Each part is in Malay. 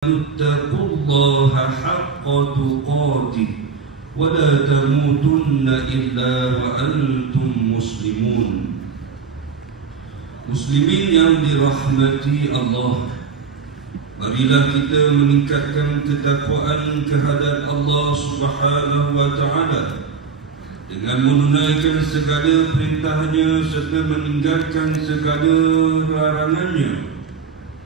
اتقوا الله حق تقاته ولا تموتن إلا وأنتم مسلمون. Muslimin yang dirahmati Allah, marilah kita meningkatkan ketakwaan kehadap Allah Subhanahu wa Ta'ala dengan menunaikan segala perintahnya serta meninggalkan segala larangannya.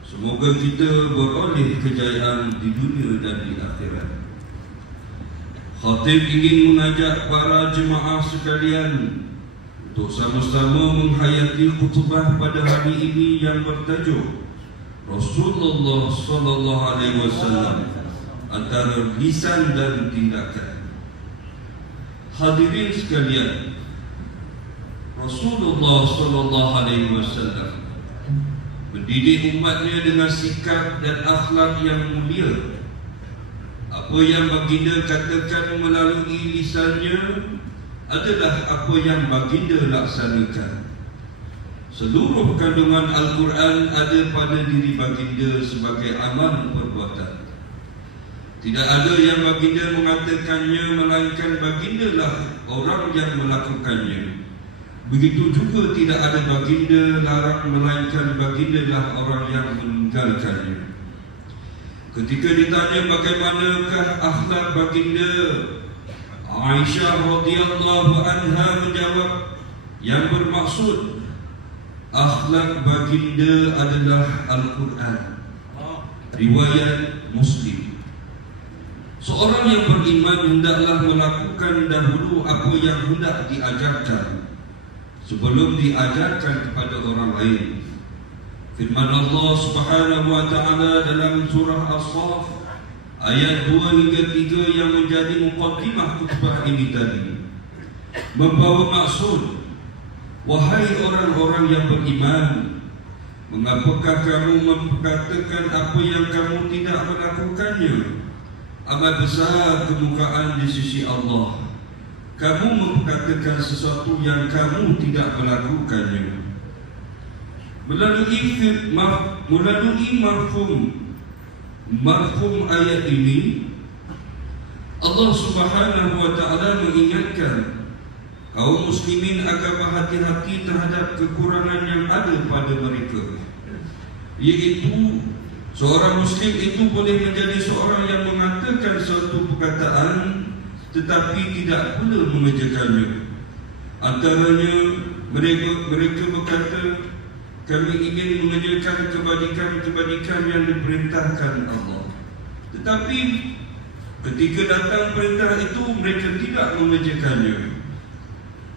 Semoga kita beroleh kejayaan di dunia dan di akhirat. Khatib ingin mengajak para jemaah sekalian untuk sama-sama menghayati khutbah pada hari ini yang bertajuk Rasulullah sallallahu alaihi wasallam antara lisan dan tindakan. Hadirin sekalian, Rasulullah sallallahu alaihi wasallam mendidik umatnya dengan sikap dan akhlak yang mulia. Apa yang baginda katakan melalui lisannya adalah apa yang baginda laksanakan. Seluruh kandungan Al-Quran ada pada diri baginda sebagai amal perbuatan. Tidak ada yang baginda mengatakannya, melainkan bagindalah orang yang melakukannya. Begitu juga tidak ada baginda larang, melainkan bagindalah orang yang meninggalkannya. Ketika ditanya bagaimanakah akhlak baginda, Aisyah radhiyallahu anha menjawab, yang bermaksud akhlak baginda adalah Al-Quran. Riwayat Muslim. Seorang yang beriman hendaklah melakukan dahulu apa yang hendak diajarkan sebelum diajarkan kepada orang lain. Firman Allah Subhanahu wa Ta'ala dalam surah As-Saff ayat 2 hingga 3 yang menjadi muqaddimah khutbah ini tadi membawa maksud, wahai orang-orang yang beriman, mengapakah kamu mengatakan apa yang kamu tidak melakukannya? Amat besar kemukaan di sisi Allah kamu mengatakan sesuatu yang kamu tidak melakukannya. Melalui marhum ayat ini, Allah Subhanahu wa Ta'ala mengingatkan kaum muslimin agar berhati-hati terhadap kekurangan yang ada pada mereka, iaitu seorang muslim itu boleh menjadi seorang yang mengatakan suatu perkataan tetapi tidak pula mengerjakannya. Antaranya mereka berkata, kami ingin mengerjakan kebajikan yang diperintahkan Allah, tetapi ketika datang perintah itu mereka tidak mengerjakannya.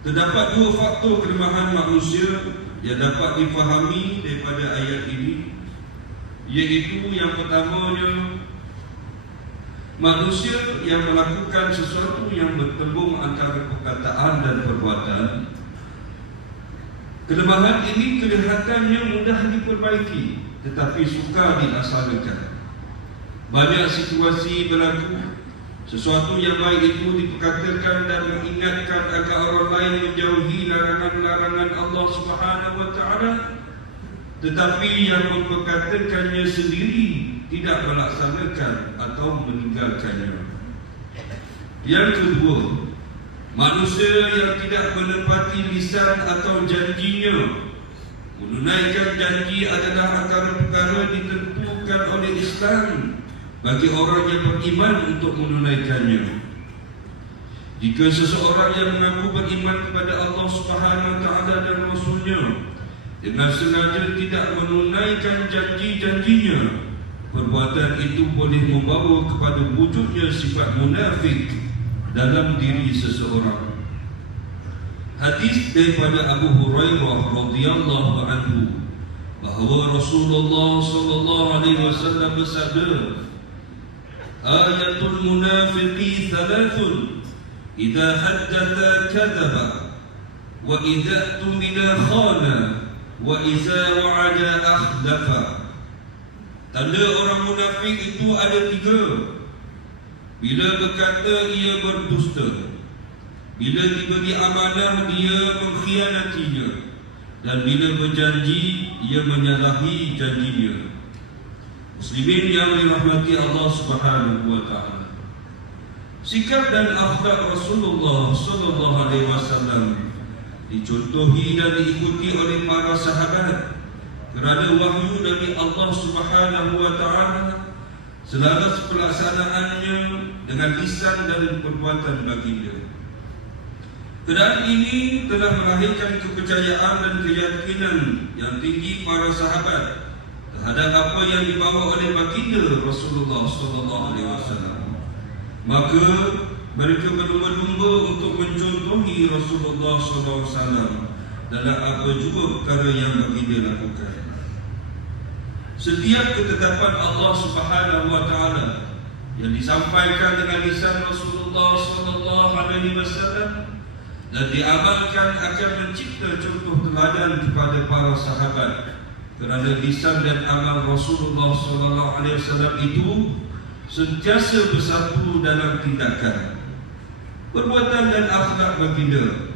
Terdapat dua faktor kelemahan manusia yang dapat difahami daripada ayat ini, iaitu yang pertamanya, manusia yang melakukan sesuatu yang bertembung antara perkataan dan perbuatan. Kelemahan ini kelihatannya mudah diperbaiki tetapi sukar dilaksanakan. Banyak situasi berlaku, sesuatu yang baik itu diperkatakan dan mengingatkan agar orang lain menjauhi larangan-larangan Allah Subhanahu wa Ta'ala, tetapi yang memperkatakannya sendiri tidak melaksanakan atau meninggalkannya. Yang kedua, manusia yang tidak menepati lisan atau janjinya. Menunaikan janji adalah antara perkara ditentukan oleh Islam bagi orang yang beriman untuk menunaikannya. Jika seseorang yang mengaku beriman kepada Allah Subhanahu wa Ta'ala dan Rasulnya dengan sengaja tidak menunaikan janji-janjinya, perbuatan itu boleh membawa kepada wujudnya sifat munafik dalam diri seseorang. Hadis daripada Abu Hurairah radhiyallahu anhu bahawa Rasulullah sallallahu alaihi wasallam bersabda, ayatul munafiqi thalathun, idza haddatha kadzaba, wa idza tumina khana, wa idza wa'ada akhlafa. Tanda orang munafik itu ada tiga. Bila berkata ia berdusta, bila diberi amanah dia mengkhianatinya, dan bila berjanji ia menyalahi janjinya. Muslimin yang dirahmati Allah Subhanahu wa taala. Sikap dan akhlak Rasulullah sallallahu alaihi wasallam dicontohi dan diikuti oleh para sahabat kerana wahyu dari Allah Subhanahu wa taala selaras pelaksanaannya dengan lisan dan perbuatan baginda. Keadaan ini telah melahirkan kepercayaan dan keyakinan yang tinggi para sahabat terhadap apa yang dibawa oleh baginda Rasulullah SAW. Maka mereka berlumba-lumba untuk mencontohi Rasulullah SAW dalam apa juga perkara yang baginda lakukan. Setiap ketetapan Allah Subhanahu wa taala yang disampaikan dengan lisan Rasulullah SAW dan diamalkan akan mencipta contoh teladan kepada para sahabat. Kerana lisan dan amal Rasulullah SAW itu sentiasa bersatu dalam tindakan, perbuatan dan akhlak baginda.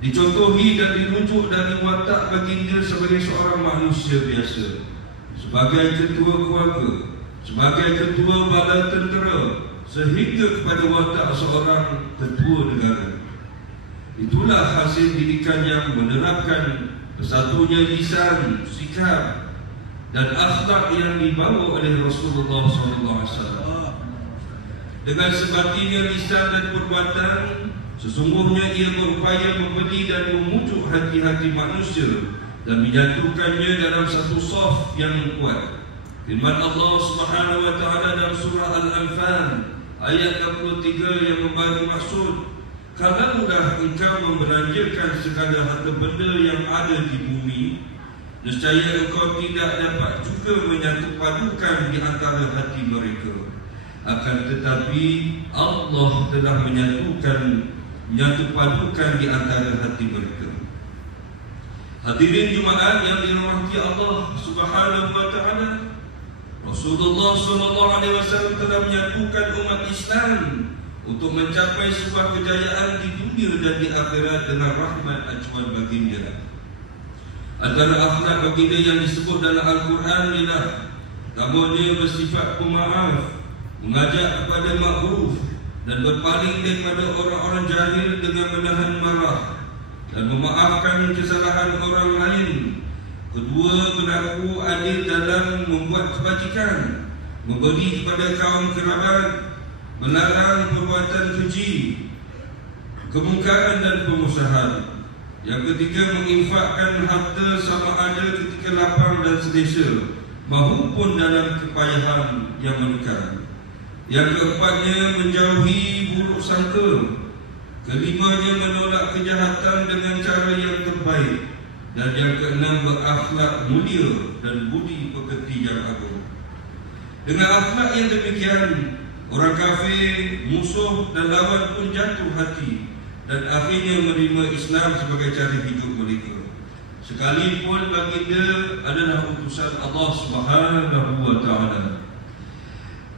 Dicontohi dan dirujuk dari watak baginda sebagai seorang manusia biasa, sebagai ketua keluarga, sebagai ketua bala tentera, sehingga kepada watak seorang ketua negara. Itulah hasil didikan yang menerapkan bersatunya lisan, sikap dan akhlak yang dibawa oleh Rasulullah SAW. Dengan sebatinya lisan dan perbuatan, sesungguhnya ia berupaya membeli dan memujuk hati-hati manusia dan menyatukannya dalam satu saf yang kuat. Firman Allah Subhanahu wa taala dalam surah Al-Anfal ayat 63 yang memberi maksud, kalaulah engkau membelanjakan segala harta benda yang ada di bumi, nescaya engkau tidak dapat juga menyatupadukan di antara hati mereka. Akan tetapi Allah telah menyatupadukan di antara hati mereka. Hadirin Jumaat yang dirahmati Allah Subhanahu wa taala, Rasulullah SAW telah menyatukan umat Islam untuk mencapai sebuah kejayaan di dunia dan di akhirat dengan rahmat acuan baginda. Antara akhlak baginda yang disebut dalam Al-Quran ialah pertamanya bersifat pemaaf, mengajak kepada ma'ruf dan berpaling daripada orang-orang jahil dengan menahan marah dan memaafkan kesalahan orang lain. Kedua, berlaku adil dalam membuat kebajikan, memberi kepada kaum kerabat, melarang perbuatan keji, kemungkaran dan pemusahan. Yang ketiga, menginfakkan harta sama ada ketika lapang dan selesa maupun dalam kepayahan yang menekar. Yang keempatnya, menjauhi buruk sangka. Kelimanya, menolak kejahatan dengan cara yang terbaik. Dan yang keenam, berakhlak mulia dan budi pekerti yang agung. Dengan akhlak yang demikian, orang kafir, musuh dan lawan pun jatuh hati dan akhirnya menerima Islam sebagai cara hidup mereka. Sekalipun baginda adalah utusan Allah Subhanahu wa taala.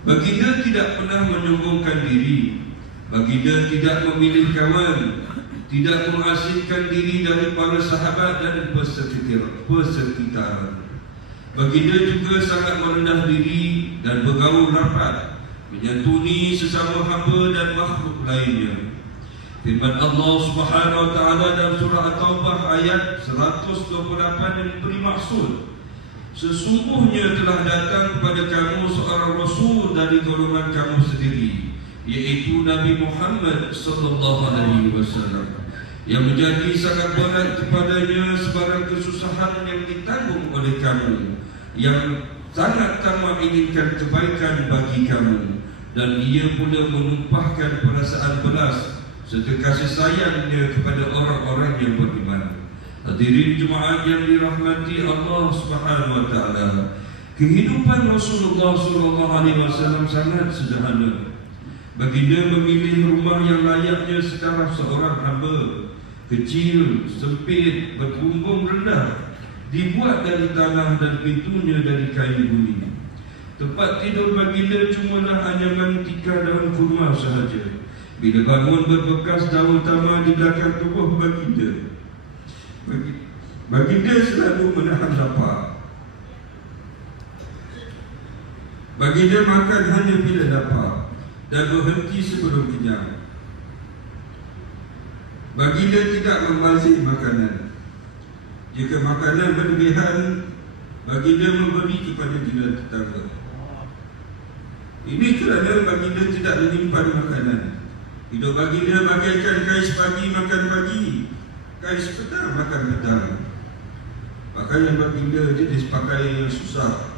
Baginda tidak pernah menyombongkan diri. Baginda tidak memilih kawan, tidak mengasingkan diri dari para sahabat dan persekitaran. Baginda juga sangat merendah diri dan bergaul rapat, menyantuni sesama hamba dan makhluk lainnya. Firman Allah Subhanahu wa taala dalam surah At-Taubah ayat 128 yang beri maksud, sesungguhnya telah datang kepada kamu seorang rasul dari golongan kamu sendiri, yaitu Nabi Muhammad sallallahu alaihi wasallam, yang menjadi sangat berat kepadanya sebarang kesusahan yang ditanggung oleh kamu, yang sangat tamak inginkan kebaikan bagi kamu, dan ia pula menumpahkan perasaan belas serta kasih sayangnya kepada orang-orang yang beriman. Hadirin jemaah yang dirahmati Allah Subhanahu wa taala, kehidupan Rasulullah SAW sangat sederhana. Baginda memilih rumah yang layaknya secara seorang hamba, kecil, sempit, berbumbung rendah, dibuat dari tanah dan pintunya dari kain buli. Tempat tidur baginda cumalah anyaman tikar daun kurma sahaja. Bila bangun, berbekas daun tama di belakang tubuh baginda. Baginda selalu menahan lapar. Baginda makan hanya bila lapar dan berhenti sebelum kenyang. Baginda tidak membazir makanan. Jika makanan berlebihan, baginda memberi kepada jiran tetangga. Ini kerana baginda tidak menyimpan makanan. Hidup baginda bagaikan kais pagi makan pagi, kais petang makan petang. Pakaian baginda jenis pakaian yang susah.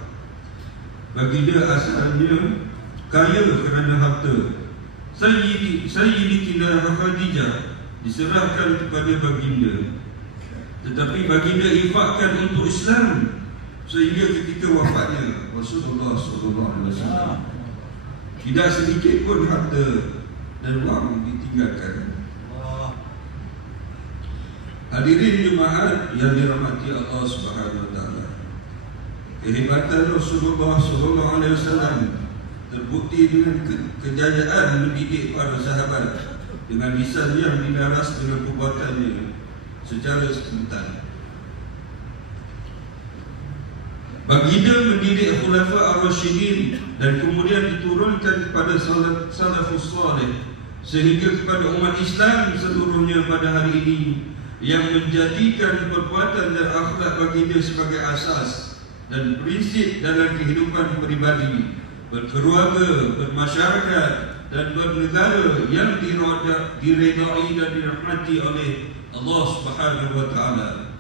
Baginda asalnya kaya kerana harta. Sayyidatina Khadijah diserahkan kepada baginda, tetapi baginda infakkan untuk Islam sehingga ketika wafatnya Rasulullah SAW tidak sedikit pun harta dan wang ditinggalkan. Hadirin jemaat yang dirahmati Allah Subhanahu wa taala. Kehebatan Rasulullah SAW terbukti dengan kejayaan mendidik para sahabat dengan lisan yang dilaras dengan perbuatannya secara spontan. Baginda mendidik khulafa ar-rasyidin dan kemudian diturunkan kepada salafus salih sehingga kepada umat Islam seluruhnya pada hari ini, yang menjadikan perbuatan dan akhlak baginda sebagai asas dan prinsip dalam kehidupan peribadi, berkeluarga, bermasyarakat dan bernegara yang diredai dan dirahmati oleh Allah Subhanahu wa taala.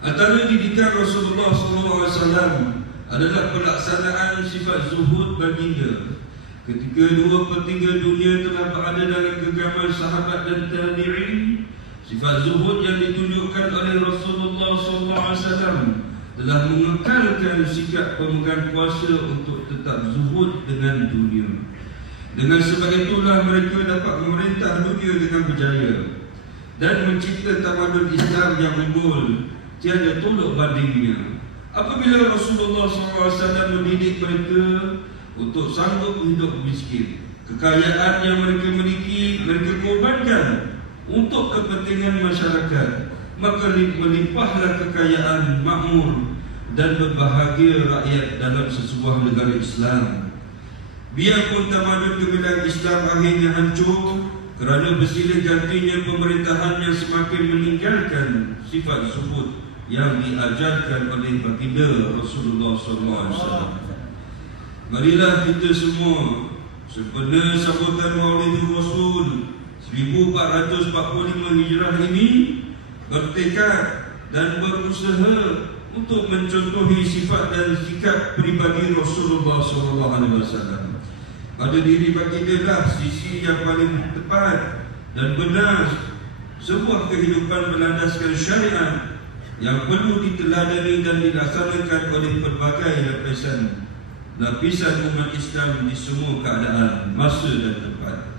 Antara didikan Rasulullah SAW adalah pelaksanaan sifat zuhud baginda. Ketika 2/3 dunia telah berada dalam genggaman sahabat dan tabi'in, sifat zuhud yang ditunjukkan oleh Rasulullah SAW telah mengekalkan sikap pemegang kuasa untuk tetap zuhud dengan dunia. Dengan sebab itulah mereka dapat memerintah dunia dengan berjaya dan mencipta tamadun Islam yang unggul, tiada tolak bandingnya. Apabila Rasulullah SAW mendidik mereka untuk sanggup hidup miskin, kekayaan yang mereka miliki mereka korbankan untuk kepentingan masyarakat, maka melimpahlah kekayaan makmur dan berbahagia rakyat dalam sesebuah negara Islam. Biarpun tamadun gemilang Islam akhirnya hancur kerana bersilih gantinya pemerintahan yang semakin meninggalkan sifat zuhud yang diajarkan oleh baginda Rasulullah SAW. Marilah kita semua sempena sambutan Maulidul Rasul 1445 Hijrah ini bertekad dan berusaha untuk mencontohi sifat dan sikap pribadi Rasulullah SAW. Pada diri baginda lah sisi yang paling tepat dan benar sebuah kehidupan berlandaskan syariat yang perlu diteladani dan dilaksanakan oleh pelbagai lapisan umat Islam di semua keadaan, masa dan tempat.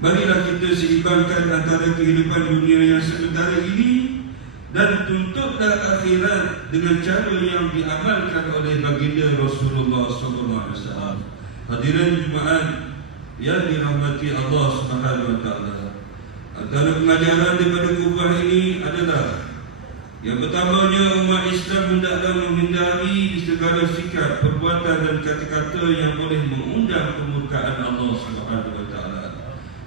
Marilah kita seimbangkan antara kehidupan dunia yang sementara ini dan tuntutlah akhirat dengan cara yang diamalkan oleh baginda Rasulullah SAW. Hadirin jemaat yang dirahmati Allah Subhanahu wa taala. Antara pengajaran daripada kubah ini adalah yang pertamanya, umat Islam hendaklah menghindari segala sikap, perbuatan dan kata-kata yang boleh mengundang kemurkaan Allah Subhanahu wa taala.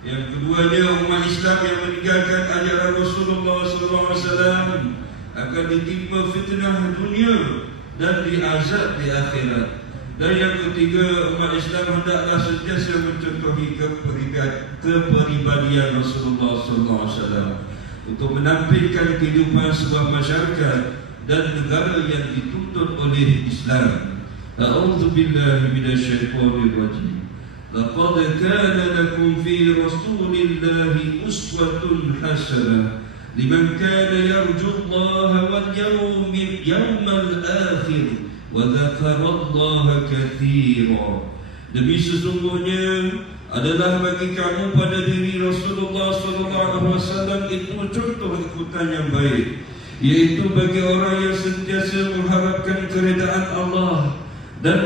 Yang keduanya, umat Islam yang meninggalkan ajaran Rasulullah SAW akan ditimpa fitnah dunia dan diazab di akhirat. Dan yang ketiga, umat Islam hendaklah sentiasa mencontohi kepribadian Rasulullah SAW untuk menampilkan kehidupan sebuah masyarakat dan negara yang dituntut oleh Islam. A'udzu billahi minasyaitonir rajim. Laqad kana lakum fi Rasulillahi uswatun hasanah liman kana yarju Allah wal yawmal akhir wa dzakarallaha katsira. Demi sesungguhnya adalah bagi kamu pada diri Rasulullah SAW itu contoh ikutan yang baik, yaitu bagi orang yang sentiasa mengharapkan keredaan Allah dan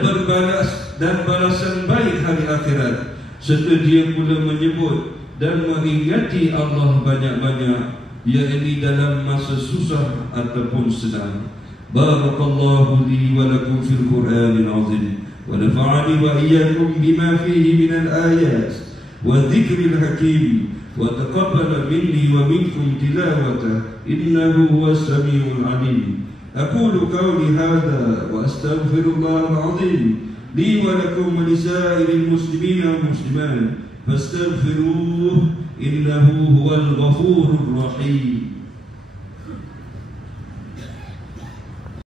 balasan baik hari akhirat, serta dia pula menyebut dan mengingati Allah banyak-banyak, yakni dalam masa susah ataupun senang. Barakallahu li wa lakum fil Qur'anil azim ونفعني وإياكم بما فيه من الآيات والذكر الحكيم وتقبل مني ومنكم تلاوته إنه هو السميع العليم. أقول قولي هذا وأستغفر الله العظيم لي ولكم ولسائر المسلمين والمسلمات فاستغفروه إنه هو الغفور الرحيم.